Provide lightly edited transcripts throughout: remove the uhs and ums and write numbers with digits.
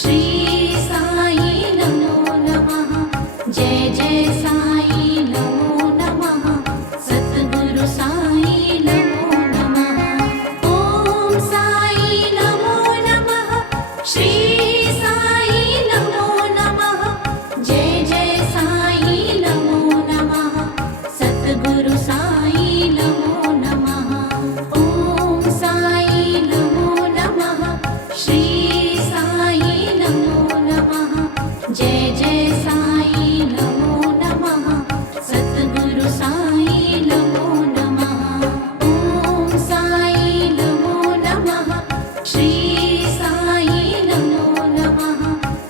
श्री साई नमो नमः। जय जय साई नमो नमः। सद्गुरु साई नमो नमः। ओम साई नमो नमः। श्री साई नमो नमः। जय जय साई नमो नमः। सद्गुरु साई नमो नमः। ओम साई नमो नमः। श्री साई नमो नमः। जय जय साई नमो नमः। सद्गुरु साई नमो नमः। ओम साई नमो नमः। श्री साई नमो नमः।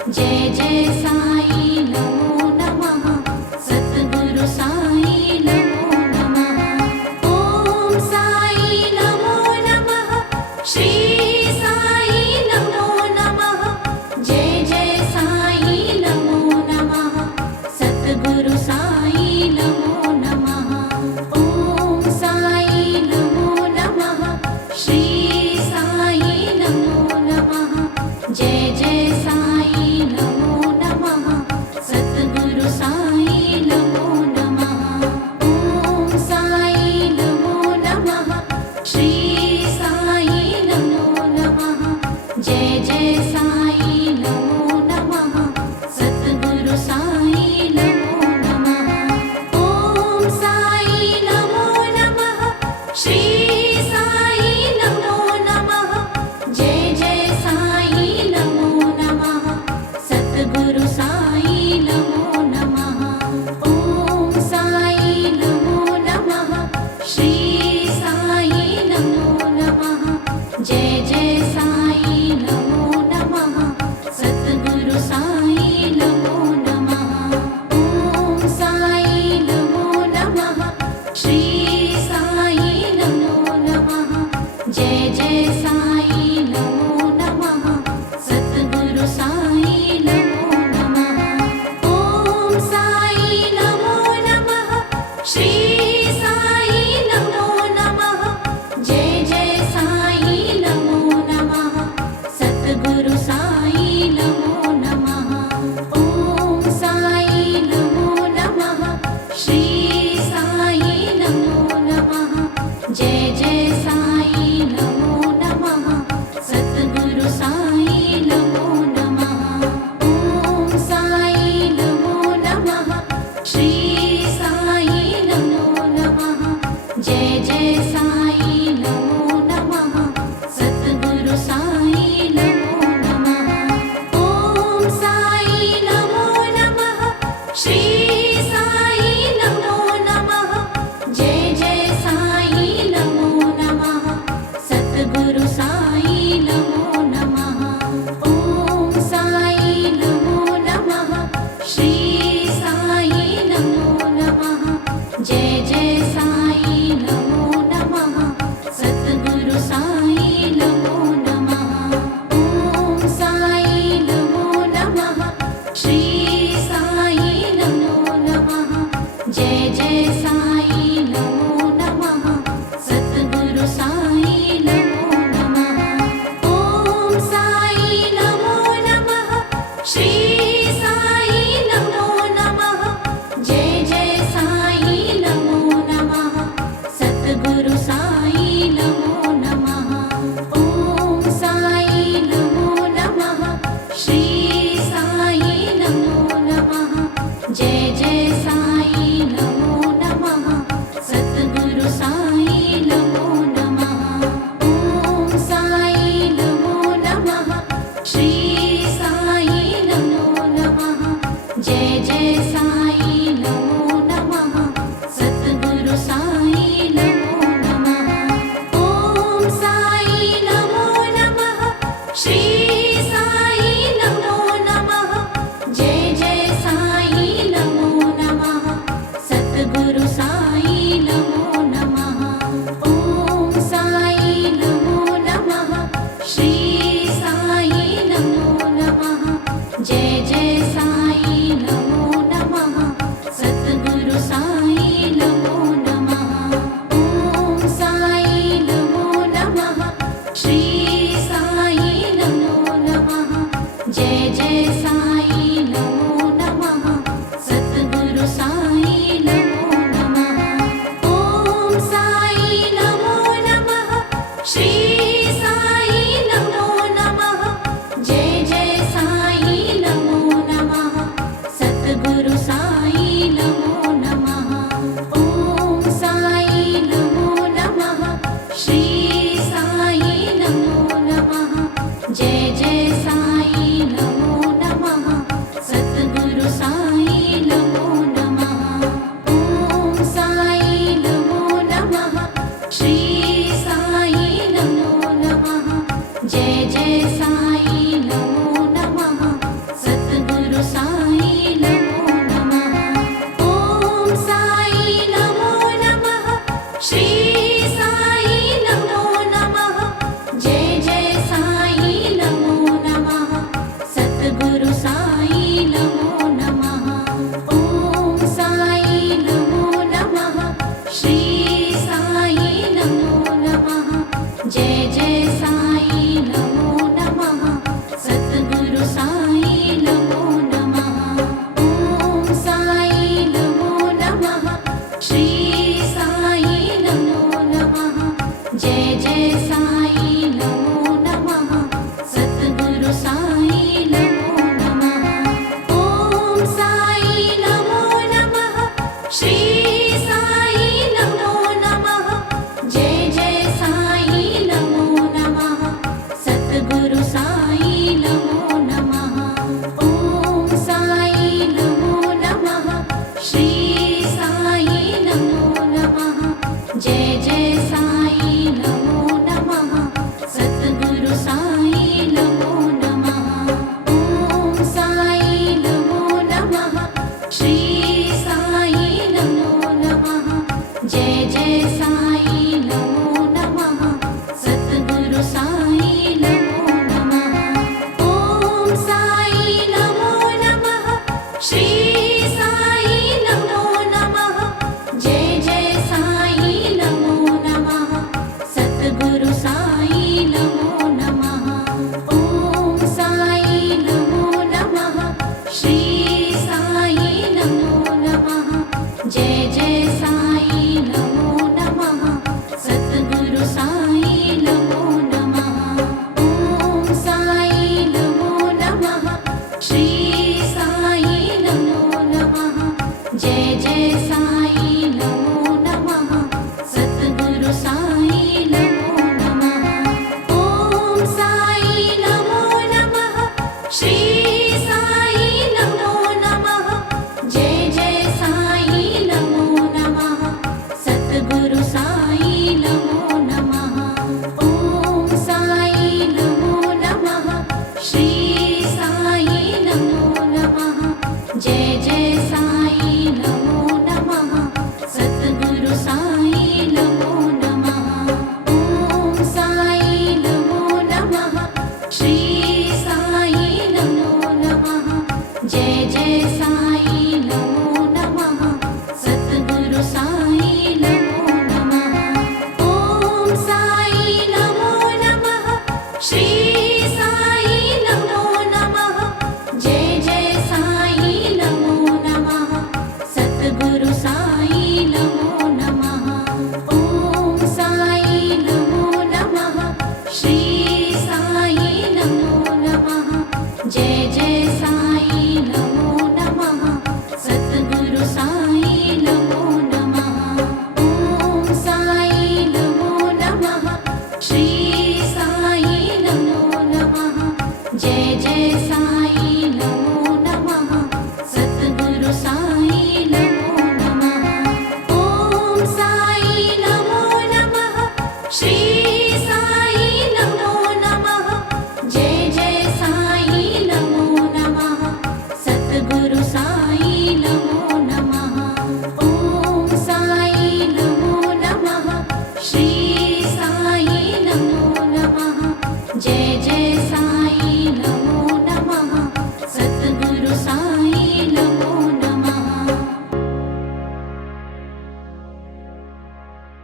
जय जय साई नमो नमः। सद्गुरु साई नमो नमः। ओम साई नमो नमः। श्री साई नमो नमः। जय जय साई नमो नमः। सद्गुरु साई नमो नमः। ओम साई नमो नमः। श्री साई नमो नमः। जय जय साई नमो नमः। सद्गुरु साई नमो नमः। ओम साई नमो नमः। श्री साई नमो नमः। जय जय साई नमो नमः। सद्गुरु साई नमो नमः। ओम साई नमो नमः। श्री साई नमो नमः। जय जय साई नमो नमः। सद्गुरु साई नमो नमः। ओम साई नमो नमः। श्री साई नमो नमः। जय जय साई नमो नमः। सद्गुरु साई नमो नमः। ओम साई नमो नमः। श्री साई नमो नमः। जय जय साई नमो नमः। सद्गुरु साई नमो नमः। ओम साई नमो नमः। श्री साई नमो नमः। जय जय साई नमो नमः। सद्गुरु साई नमो नमः। ओम साई नमो नमः। श्री साई नमो नमः। जय जय साई नमो नमः। सद्गुरु साई नमो नमः। ओम साई नमो नमः। श्री साई नमो नमः। जय जय साई नमो नमः। सद्गुरु साई नमो नमः। ओम साई नमो नमः। श्री साई नमो नमः। जय जय साई नमो नमः। सद्गुरु साई नमो नमः। ओम साई नमो नमः। श्री साई नमो नमः। जय जय साई नमो नमः। श्री साई नमो नमः जय जय साई नमो नमः सद्गुरु साई नमो नमः ॐ साई नमो नमः श्री साई नमो नमः जय जय साई नमो नमः सद्गुरु साई नमो नमः ॐ साई नमो नमः श्री साई नमो नमः जय जय साई नमो नमः सद्गुरु साई नमो नमः ॐ साई नमो नमः श्री साई नमो नमः जय जय साई नमो नमः सद्गुरु साई नमो नमः ॐ साई नमो नमः श्री साई नमो नमः जय जय साई नमो नमः सद्गुरु साई नमो नमः ॐ साई नमो नमः श्री साई नमो नमः जय जय साई नमो नमः सद्गुरु साई नमो नमः ॐ साई नमो नमः श्री साई नमो नमः जय जय साई नमो नमः सद्गुरु साई नमो नमः ॐ साई नमो नमः श्री साई नमो नमः जय जय साई नमो नमः सद्गुरु साई नमो नमः ॐ साई नमो नमः श्री साई नमो नमः जय जय साई नमो नमः सद्गुरु साई नमो नमः ॐ साई नमो नमः श्री साई नमो नमः जय जय साई नमो नमः सद्गुरु साई नमो नमः ॐ साई नमो नमः श्री साई नमो नमः जय जय साई नमो नमः सद्गुरु साई नमो नमः